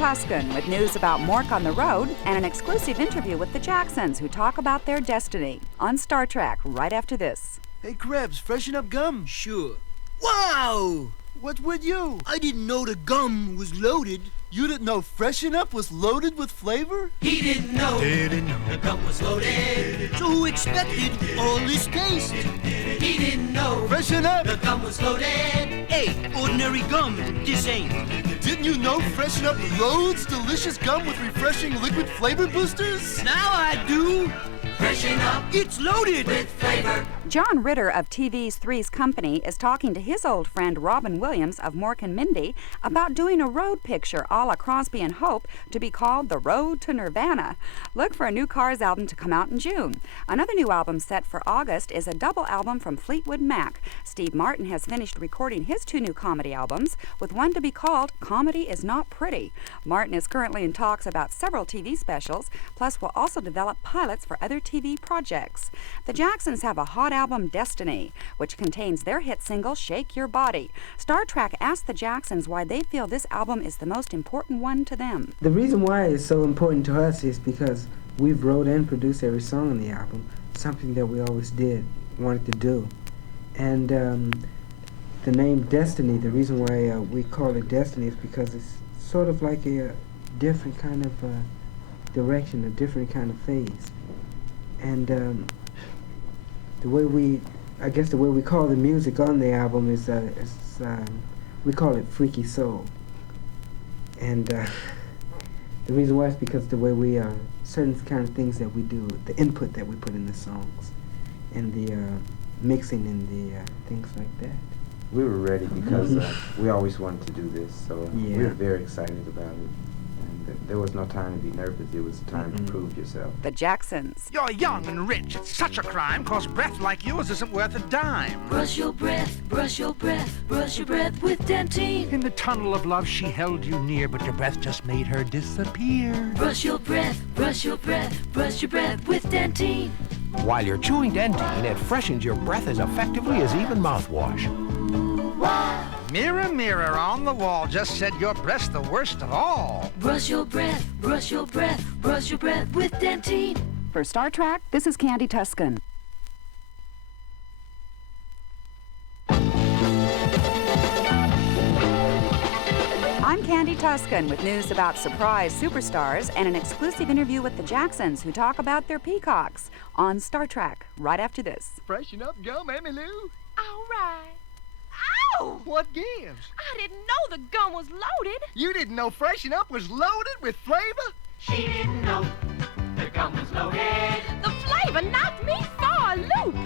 Tuscan with news about Mork on the road and an exclusive interview with the Jacksons who talk about their destiny on Star Trek right after this. Hey, Krebs, freshen up gum. Sure. Wow! What would you? I didn't know the gum was loaded. You didn't know freshen up was loaded with flavor? He didn't know. The gum was loaded. So who expected all this taste? He didn't know. Freshen up! The gum was loaded. Hey, ordinary gum. This ain't. Didn't you know Freshen Up loads delicious gum with refreshing liquid flavor boosters? Now I do. Freshen up. It's loaded with flavor. John Ritter of TV's Three's Company is talking to his old friend Robin Williams of Mork and Mindy about doing a road picture a la Crosby and Hope to be called The Road to Nirvana. Look for a new Cars album to come out in June. Another new album set for August is a double album from Fleetwood Mac. Steve Martin has finished recording his 2 new comedy albums, with one to be called Comedy Is Not Pretty. Martin is currently in talks about several TV specials, plus will also develop pilots for other TV projects. The Jacksons have a hot album, Destiny, which contains their hit single, Shake Your Body. Star Trek asked the Jacksons why they feel this album is the most important one to them. The reason why it's so important to us is because we've wrote and produced every song on the album, something that we always wanted to do. And the name Destiny, the reason why we call it Destiny is because it's sort of like a different kind of direction, a different kind of phase. And the way we call the music on the album is we call it Freaky Soul. And the reason why is because the way we certain kind of things that we do, the input that we put in the songs, and the mixing and the things like that. We were ready because we always wanted to do this, so we were very excited about it. There was no time to be nervous. It was time to prove yourself. The Jacksons. You're young and rich. It's such a crime, 'cause breath like yours isn't worth a dime. Brush your breath, brush your breath, brush your breath with Dentine. In the tunnel of love, she held you near, but your breath just made her disappear. Brush your breath, brush your breath, brush your breath with Dentine. While you're chewing Dentine, it freshens your breath as effectively as even mouthwash. Wow. Mirror, mirror on the wall, just said your breath's the worst of all. Brush your breath, brush your breath, brush your breath with Dentine. For Star Trek, this is Candy Tuscan. I'm Candy Tuscan with news about surprise superstars and an exclusive interview with the Jacksons who talk about their peacocks on Star Trek right after this. Freshen up gum, Emmylou. All right. Ow! What gives? I didn't know the gum was loaded. You didn't know Freshen Up was loaded with flavor? She didn't know. The gum was loaded. The flavor knocked me for a loop.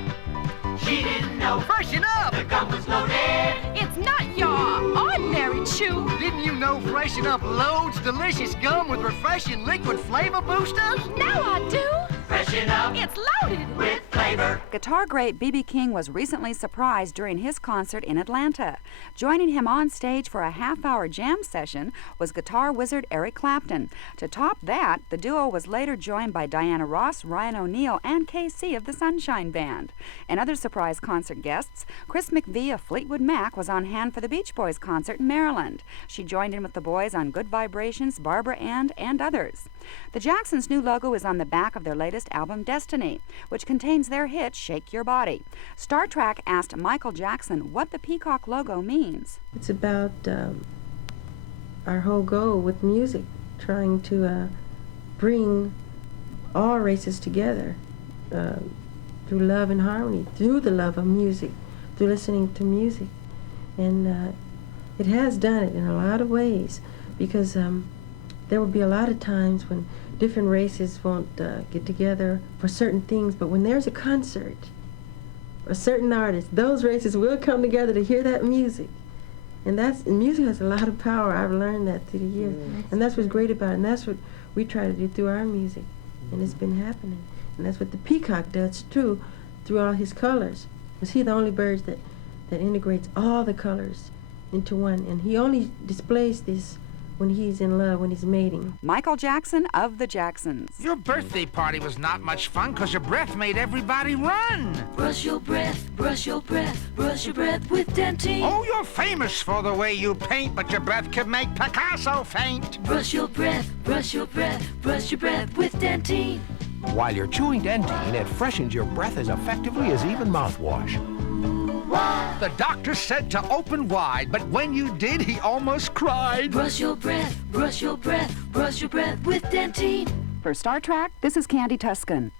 She didn't know. Freshen Up! The gum was loaded. It's not your ordinary chew. Didn't you know Freshen Up loads delicious gum with refreshing liquid flavor boosters? Now I do. Freshen Up. It's loaded with flavor. Guitar great B.B. King was recently surprised during his concert in Atlanta. Joining him on stage for a half-hour jam session was guitar wizard Eric Clapton. To top that, the duo was later joined by Diana Ross, Ryan O'Neal, and KC of the Sunshine Band. And other surprise concert guests, Chris McVie of Fleetwood Mac was on hand for the Beach Boys concert in Maryland. She joined in with the boys on Good Vibrations, Barbara Ann, and others. The Jacksons' new logo is on the back of their latest album, Destiny, which contains their hit, Shake Your Body. Star Trek asked Michael Jackson what the peacock logo means. It's about our whole goal with music, trying to bring all races together through love and harmony, through the love of music, through listening to music. And it has done it in a lot of ways, because there will be a lot of times when different races won't get together for certain things, but when there's a concert, a certain artist, those races will come together to hear that music. And music has a lot of power. I've learned that through the years. And that's what's great about it. And that's what we try to do through our music. And it's been happening. And that's what the peacock does too, through all his colors. Is he the only bird that integrates all the colors into one? And he only displays this when he's in love, when he's mating. Michael Jackson of the Jacksons. Your birthday party was not much fun because your breath made everybody run. Brush your breath, brush your breath, brush your breath with Dentine. Oh, you're famous for the way you paint, but your breath could make Picasso faint. Brush your breath, brush your breath, brush your breath with Dentine. While you're chewing Dentine, it freshens your breath as effectively as even mouthwash. The doctor said to open wide, but when you did, he almost cried. Brush your breath, brush your breath, brush your breath with Dentine. For Star Trek, this is Candy Tuscan.